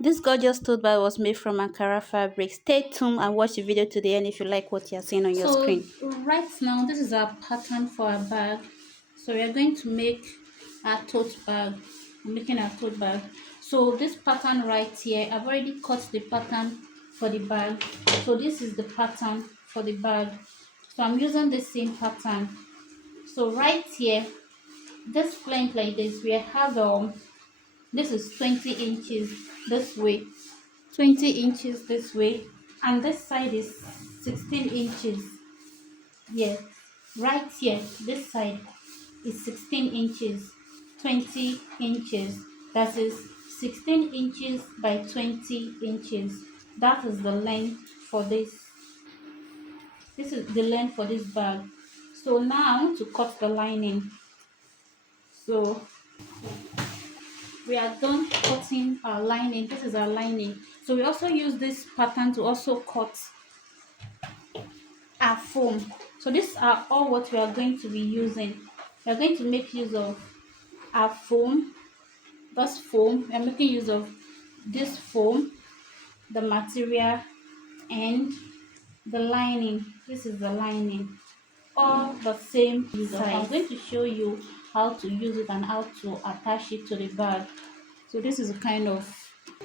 This gorgeous tote bag was made from Ankara fabric. Stay tuned and watch the video to the end if you like what you are seeing on your So screen. right now, this is our pattern for our bag. So we are going to make our tote bag. I'm making our tote bag. So this pattern right here, I've already cut the pattern for the bag. So this is the pattern for the bag. So I'm using the same pattern. So right here, this length like this, we have this is 20 inches this way, 20 inches this way, and this side is 16 inches. Yes, right here, this side is 16 inches, 20 inches. That is 16 inches by 20 inches. That is the length for this. This is the length for this bag. So now to cut the lining. So we are done cutting our lining. This is our lining. So we also use this pattern to also cut our foam. So these are all what we are going to be using. We are going to make use of our foam, this foam. We are making use of this foam, the material, and the lining. This is the lining, all the same size. I'm going to show you how to use it and how to attach it to the bag. So this is a kind of,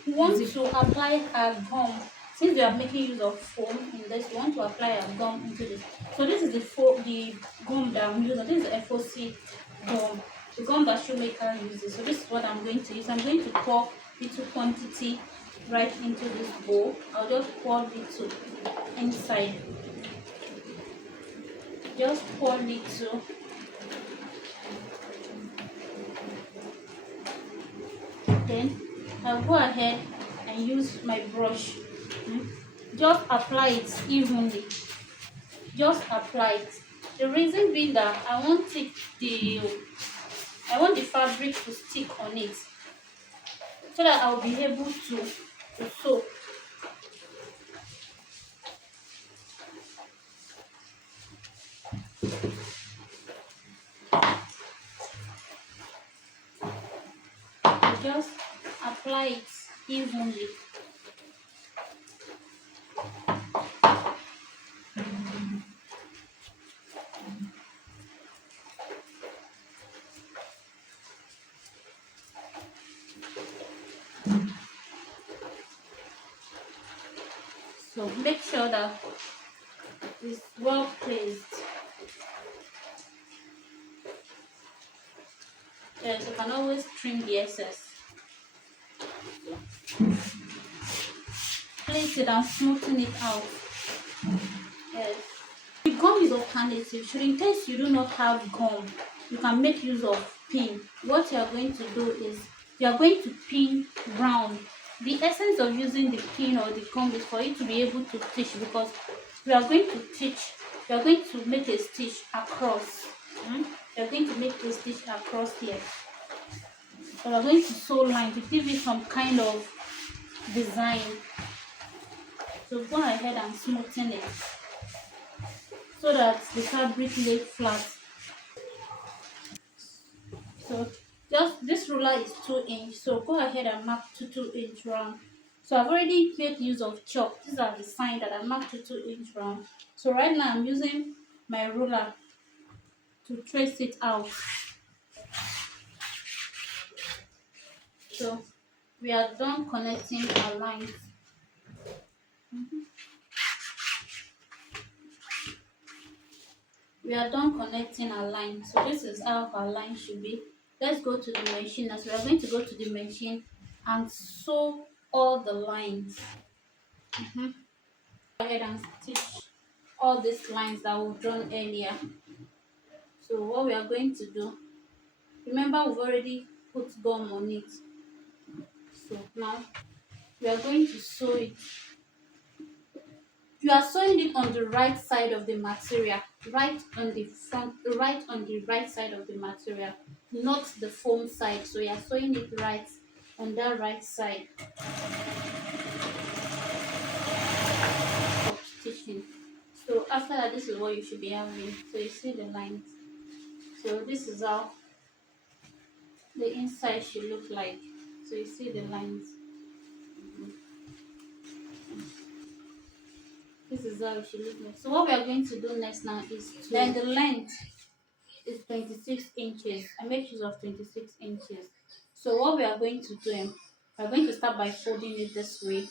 we want to apply our gum. Since we are making use of foam in this, we want to apply our gum into this. So this is the gum that I'm using. This is the FOC gum, the gum that shoemaker uses. So this is what I'm going to use. I'm going to pour little quantity right into this bowl. I'll just pour little inside. Just pour little. Then I'll go ahead and use my brush. Just apply it evenly. Just apply it. The reason being that I want the fabric to stick on it so that I'll be able to sew. Just apply it evenly. So make sure that it's well placed. Yes, you can always trim the excess. Place it and smoothen it out. Yes. The gum is alternative. Should in case you do not have gum, you can make use of pin. What you are going to do is you are going to pin round. The essence of using the pin or the gum is for you to be able to stitch, because we are going to stitch. We are going to make a stitch across. We are going to make a stitch across here. So we are going to sew line to give it some kind of design. So go ahead and smoothen it so that the fabric lay flat. So just this ruler is 2 inch, so go ahead and mark 2 inch round. So I've already made use of chalk. These are the signs that I marked to 2 inch round. So right now I'm using my ruler to trace it out. So we are done connecting our lines. We are done connecting our line. So this is how our line should be. Let's go to the machine. Now, so we are going to go to the machine and sew all the lines. Go ahead and stitch all these lines that we've drawn earlier. So what we are going to do, remember we've already put gum on it. So now we are going to sew it. You are sewing it on the right side of the material, right on the front, right on the right side of the material, not the foam side. So you are sewing it right on that right side of stitching. So after that, this is what you should be having. So you see the lines. So this is how the inside should look like. So you see the lines. is how it should look like. So what we are going to do next now is to, then the length is 26 inches. I make use of 26 inches. So what we are going to do, we are going to start by folding it this way.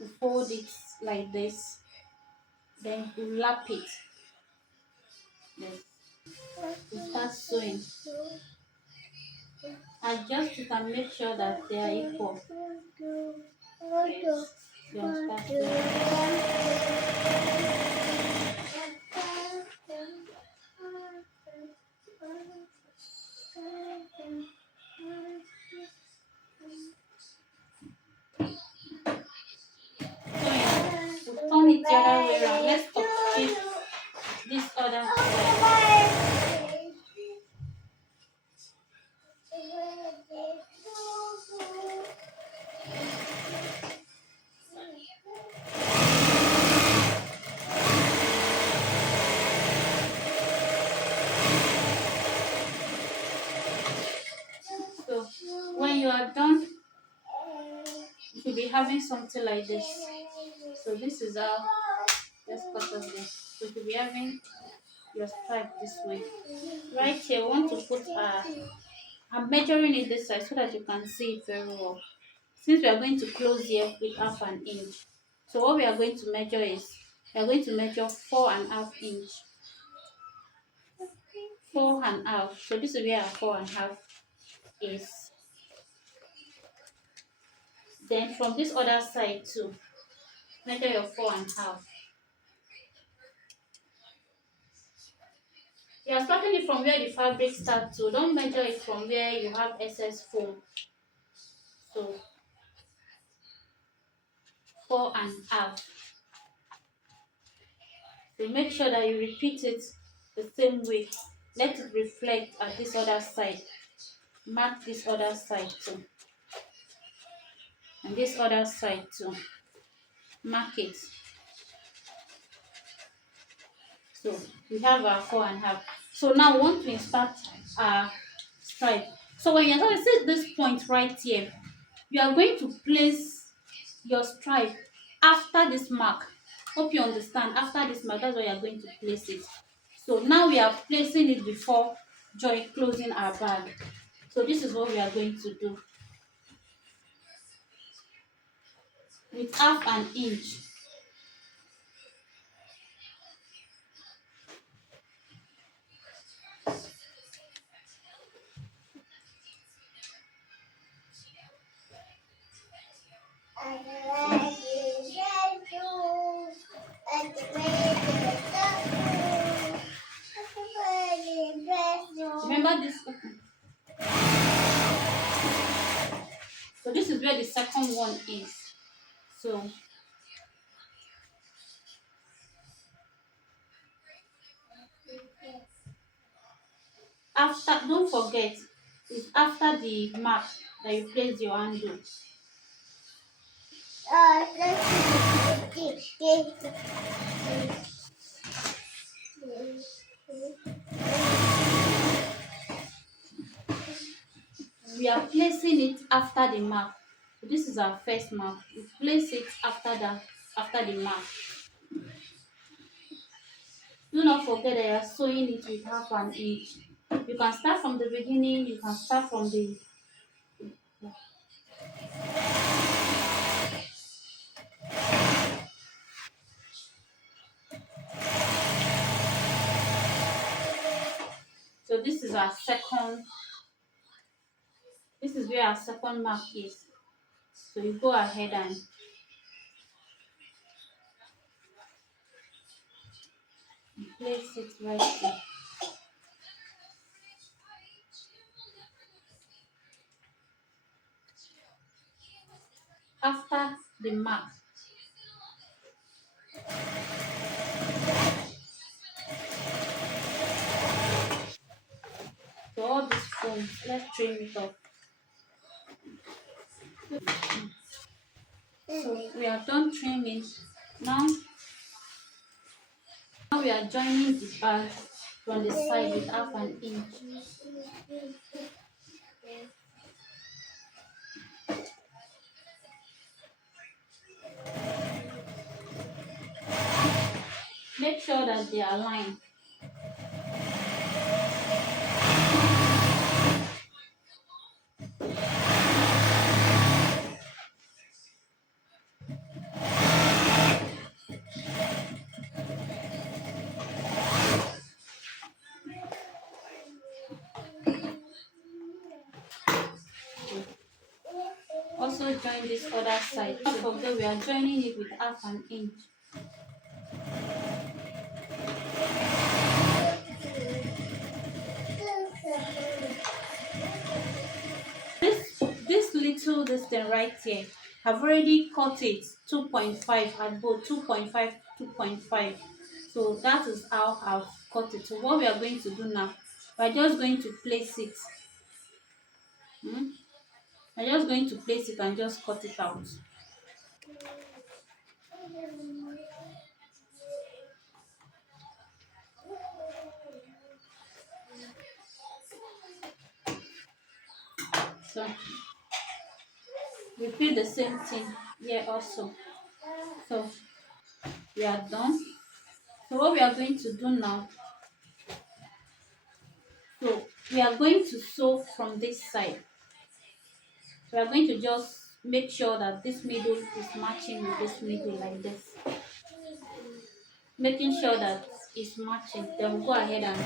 We fold it like this, then we lap it. Yes. We start sewing. Adjust it and make sure that they are equal. Yes. Then start sewing. We'll turn it the other way around. Let's upshift this other side. So when you are done, you should be having something like this. So this is how, let's cut off this. So you should be having your stripe this way. Right here, we want to put I'm measuring it this side so that you can see it very well. Since we are going to close here with half an inch. So what we are going to measure is, we are going to measure 4.5 inch. 4.5. So this is where our 4.5 is. Then from this other side too, measure your 4.5. You are starting it from where the fabric starts, so don't measure it from where you have excess foam. So 4.5. So make sure that you repeat it the same way. Let it reflect at this other side. Mark this other side too. And this other side too. Mark it. So we have our 4.5. So now we want to insert our stripe. So when you're going to see this point right here, you are going to place your stripe after this mark. Hope you understand. After this mark, that's where you are going to place it. So now we are placing it before closing our bag. So this is what we are going to do with half an inch. Remember this. So this is where the second one is. So after, don't forget, it's after the mark that you place your handle. We are placing it after the mark. So this is our first mark. We place it after the mark. Do not forget that you are sewing it with half an inch. You can start from the beginning, you can start from the so this is where our second mark is. So you go ahead and place it right there. After the mark. So all these foam, let's trim it up. So we are done trimming. Now we are joining the bag from the side with half an inch. Make sure that they are aligned. Also join this other side. Don't forget we are joining it with half an inch. This little distance right here, I've already cut it 2.5 at both 2.5, 2.5. So that is how I've cut it. So what we are going to do now, we're just going to place it. We're just going to place it and just cut it out. So repeat the same thing here also. So we are done. So what we are going to do now, so we are going to sew from this side. So we are going to just make sure that this middle is matching with this middle like this. Making sure that it's matching. Then we'll go ahead and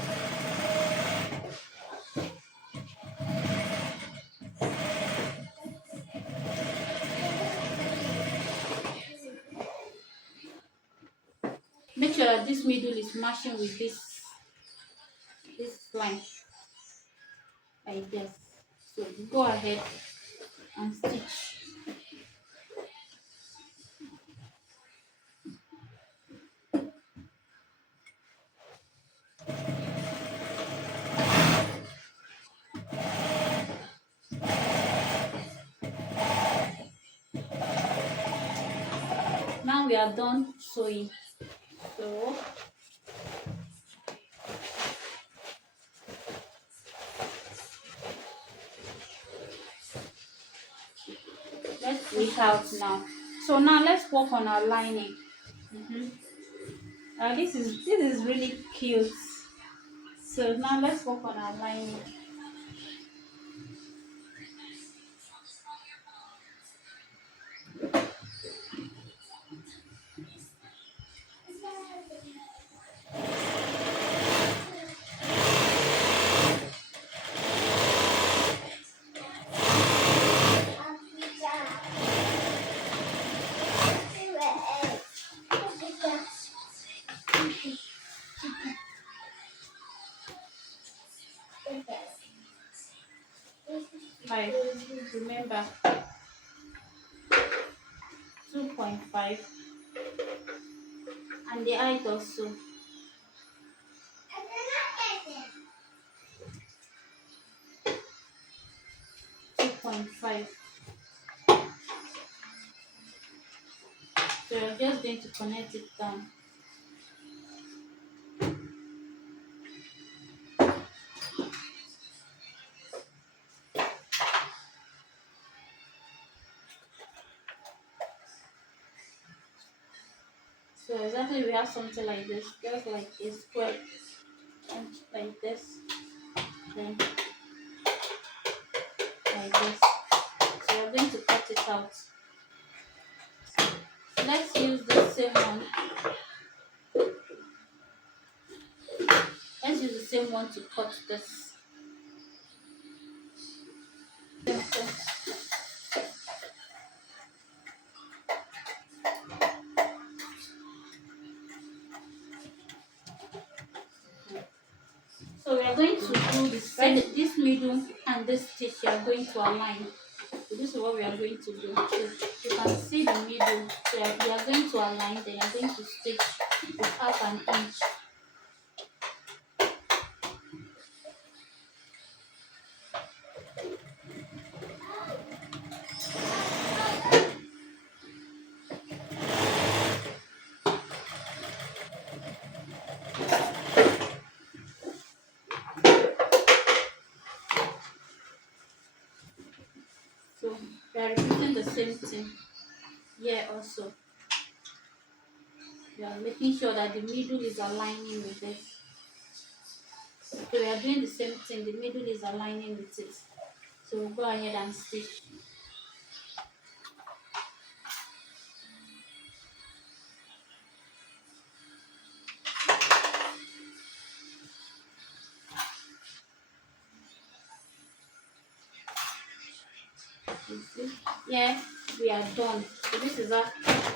make sure that this middle is matching with this line like this. So go ahead and stitch. Now we are done sewing. So let's push out now. So now let's work on our lining. This is really cute. So now let's work on our lining. Five. Remember 2.5 and the height also 2.5. So you're just going to connect it down. So exactly we have something like this, just like a square, and like this, then like this. So we're going to cut it out. Let's use the same one. Let's use the same one to cut this. So we are going to do the same. This middle and this stitch you are going to align. So this is what we are going to do. So you can see the middle. So you are going to align, then you are going to stitch with half an inch. So we are repeating the same thing here also. You are making sure that the middle is aligning with it. So we are doing the same thing, the middle is aligning with it. So we'll go ahead and stitch. You see? Yeah, we are done. So this is how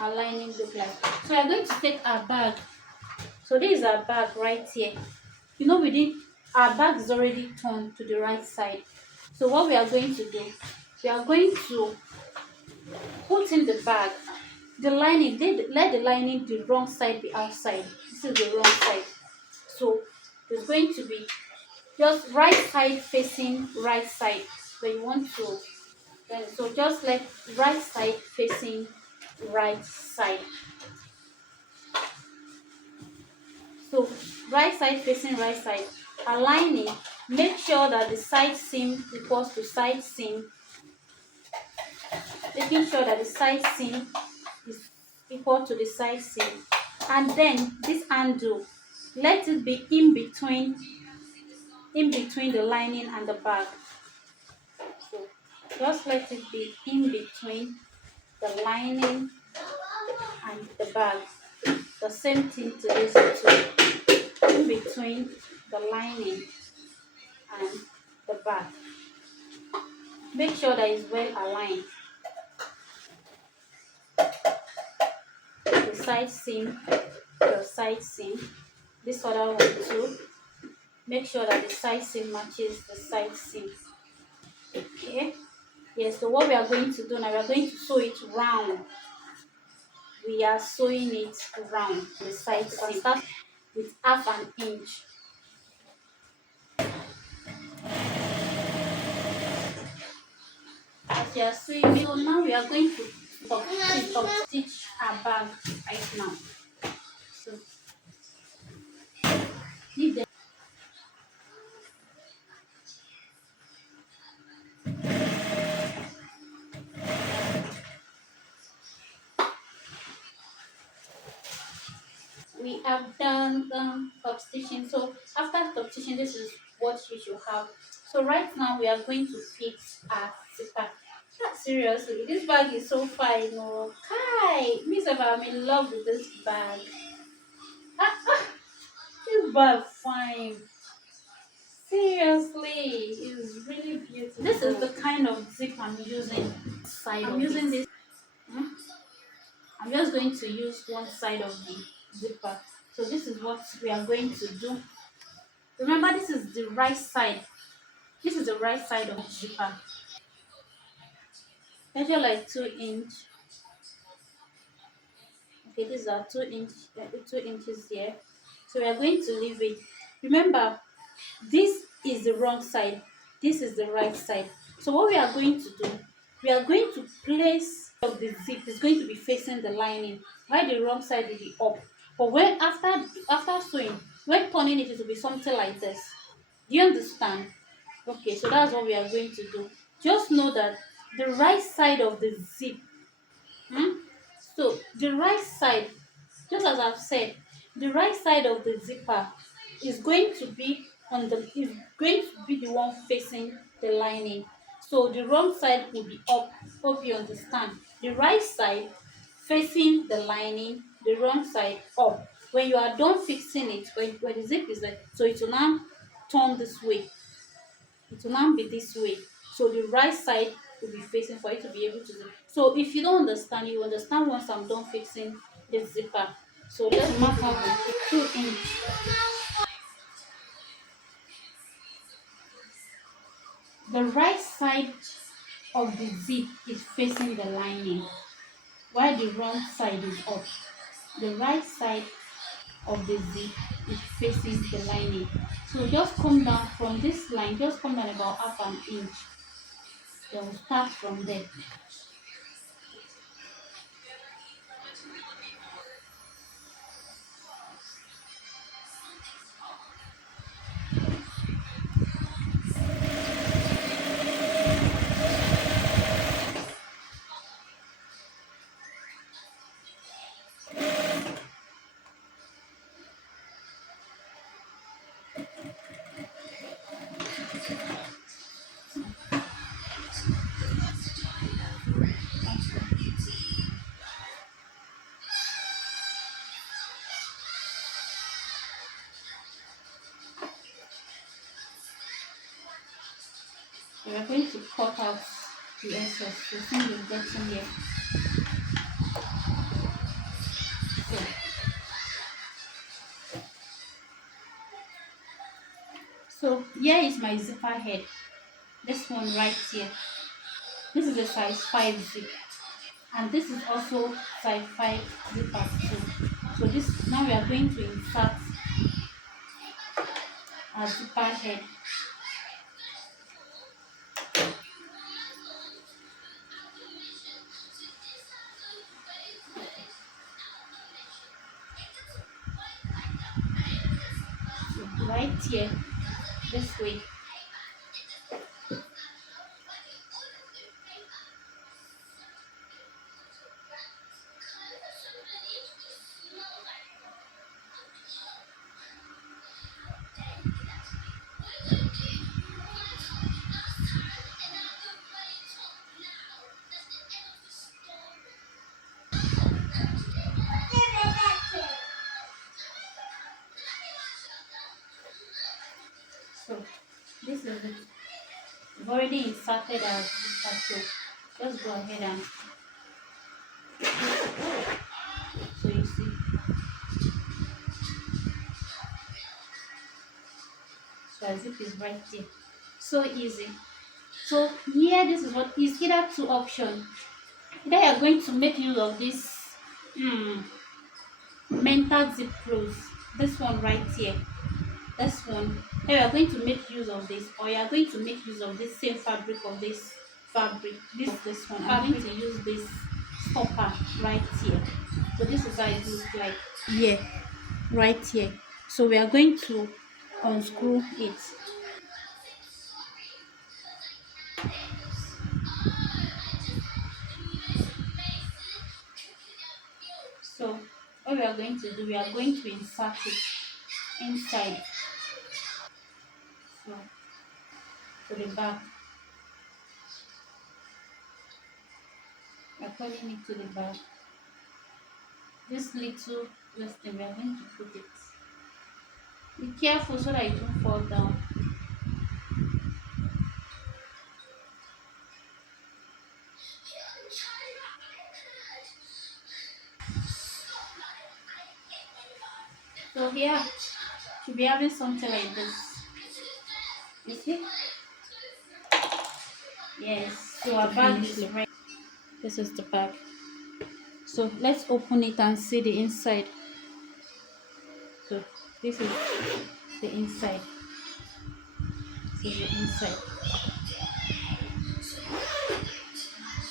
our lining look like. So we are going to take our bag. So this is our bag right here. You know, our bag is already turned to the right side. So what we are going to do, we are going to put in the bag. The lining, let the lining the wrong side be outside. This is the wrong side. So it's going to be just right side facing right side. So you want to then so just let right side facing right side. So right side facing right side. Aligning, make sure that the side seam equals to side seam, making sure that the side seam is equal to the side seam. And then this handle, let it be in between the lining and the bag. So just let it be in between the lining and the bag. The same thing to this too, in between the lining and the bag. Make sure that it's well aligned. The side seam, your side seam, this other one too. Make sure that the side seam matches the side seam. Okay. Yes, so what we are going to do now, we are going to sew it round. We are sewing it round the side seam. Start with half an inch. As you are sewing, so now we are going to stitch our bag right now. So leave them. We have done top stitching. So after top stitching, this is what you should have. So right now we are going to fix our zipper. Seriously, this bag is so fine. Oh, Kai, Miss Eva, I'm in love with this bag. This bag fine. Seriously, it's really beautiful. This is the kind of zip I'm using. I'm using this. Hmm? I'm just going to use one side of the zipper. So this is what we are going to do. Remember, this is the right side. This is the right side of the zipper. Measure like 2 inch. Okay, these are 2 inches here. So we are going to leave it. Remember, this is the wrong side. This is the right side. So what we are going to do, we are going to place of the zip is going to be facing the lining, while the wrong side will be up. But when after sewing, when turning it, it will be something like this. Do you understand? Okay, so that's what we are going to do. Just know that the right side of the zip, hmm? So the right side, just as I've said, the right side of the zipper is going to be the one facing the lining. So the wrong side will be up. Hope you understand. The right side facing the lining, the wrong side up. When you are done fixing it, when the zip is there, so it will now turn this way. It will now be this way. So the right side will be facing for you to be able to do. So if you don't understand, you understand once I'm done fixing the zipper. So let's mark out the 2 inch. The right side of the zip is facing the lining, while the wrong side is up. The right side of the zip is facing the lining. So just come down from this line, just come down about half an inch. Then we'll start from there. we are going to cut out the excess, the thing is getting here. So, here is my zipper head. This one right here. This is a size 5 zip, and this is also size 5 zipper too. So this now we are going to insert our zipper head. So right here, this way. So this is it. We've already inserted our zipper, so just go ahead and so you see. So our zip is right there. So easy. So here, this is what is either two options. Either you are going to make use of this mental zip close, this one right here, this one. Then you are going to make use of this, or you are going to make use of this same fabric of this fabric. This one. I'm going to use this stopper right here. So this is how it looks like here, right here. So we are going to unscrew it. So what we are going to do, we are going to insert it inside, so to the back. We are putting it to the back. This little this thing, we are going to put it. Be careful so that it won't fall down. So here should be having something like this. You see? Yes. So our bag is ready. This is the bag. So let's open it and see the inside. So this is the inside. This is the inside.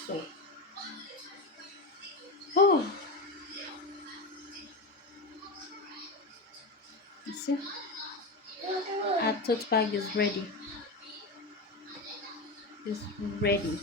So oh, you see? Our tote bag is ready. It's ready.